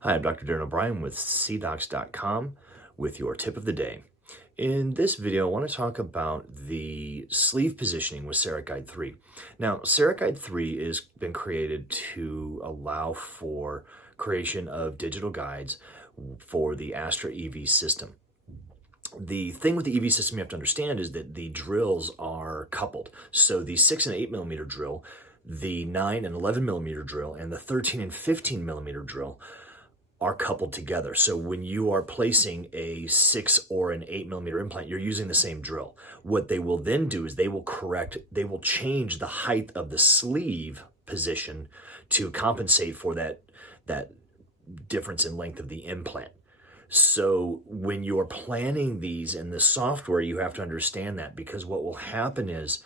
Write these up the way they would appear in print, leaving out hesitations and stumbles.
Hi, I'm Dr. Darren O'Brien with CDOCS.com with your tip of the day. In this video, I want to talk about the sleeve positioning with CEREC Guide 3. Now, CEREC Guide 3 has been created to allow for creation of digital guides for the Astra EV system. The thing with the EV system you have to understand is that the drills are coupled. So the 6 and 8 millimeter drill, the 9 and 11 millimeter drill, and the 13 and 15 millimeter drill are coupled together. So when you are placing a 6 or an 8 millimeter implant, you're using the same drill. What they will then do is they will change the height of the sleeve position to compensate for that difference in length of the implant. So when you're planning these in the software, you have to understand that, because what will happen is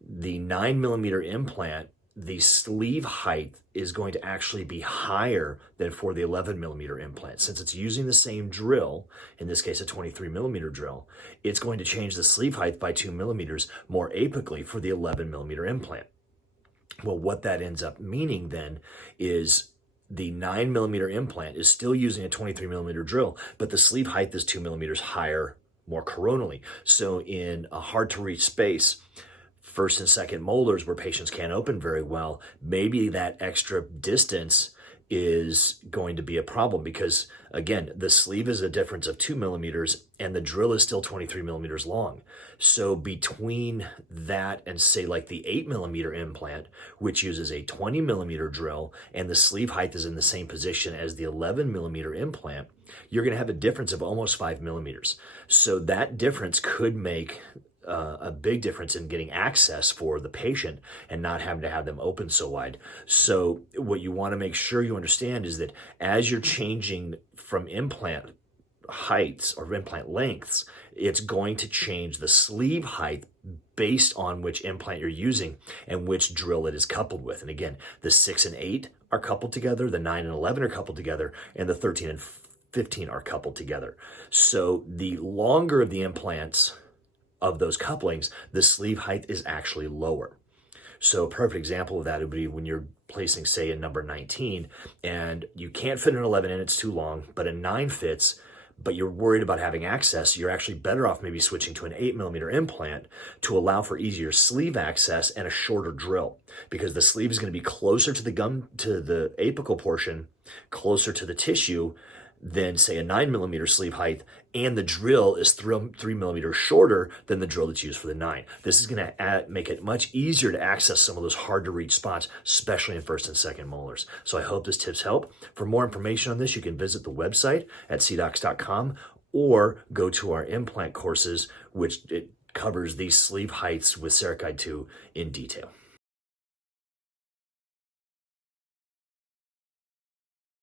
the 9 millimeter implant, the sleeve height is going to actually be higher than for the 11 millimeter implant. Since it's using the same drill, in this case a 23 millimeter drill, it's going to change the sleeve height by 2 millimeters more apically for the 11 millimeter implant. Well, what that ends up meaning then is the 9 millimeter implant is still using a 23 millimeter drill, but the sleeve height is 2 millimeters higher, more coronally. So in a hard to reach space, first and second molars where patients can't open very well, maybe that extra distance is going to be a problem, because again, the sleeve is a difference of 2 millimeters and the drill is still 23 millimeters long. So between that and say like the 8 millimeter implant, which uses a 20 millimeter drill and the sleeve height is in the same position as the 11 millimeter implant, you're going to have a difference of almost 5 millimeters. So that difference could make a big difference in getting access for the patient and not having to have them open so wide. So what you want to make sure you understand is that as you're changing from implant heights or implant lengths, it's going to change the sleeve height based on which implant you're using and which drill it is coupled with. And again, the 6 and 8 are coupled together, the 9 and 11 are coupled together, and the 13 and 15 are coupled together. So the longer of the implants of those couplings, the sleeve height is actually lower. So a perfect example of that would be when you're placing, say, a number 19, and you can't fit an 11 in, it's too long, but a 9 fits, but you're worried about having access. You're actually better off maybe switching to an 8 millimeter implant to allow for easier sleeve access and a shorter drill, because the sleeve is going to be closer to the gum, to the apical portion, closer to the tissue than say a 9 millimeter sleeve height, and the drill is 3 millimeters shorter than the drill that's used for the 9. This is going to make it much easier to access some of those hard to reach spots, especially in first and second molars. So I hope this tips help. For more information on this, you can visit the website at cdocs.com or go to our implant courses, which it covers these sleeve heights with CEREC Guide 2 in detail.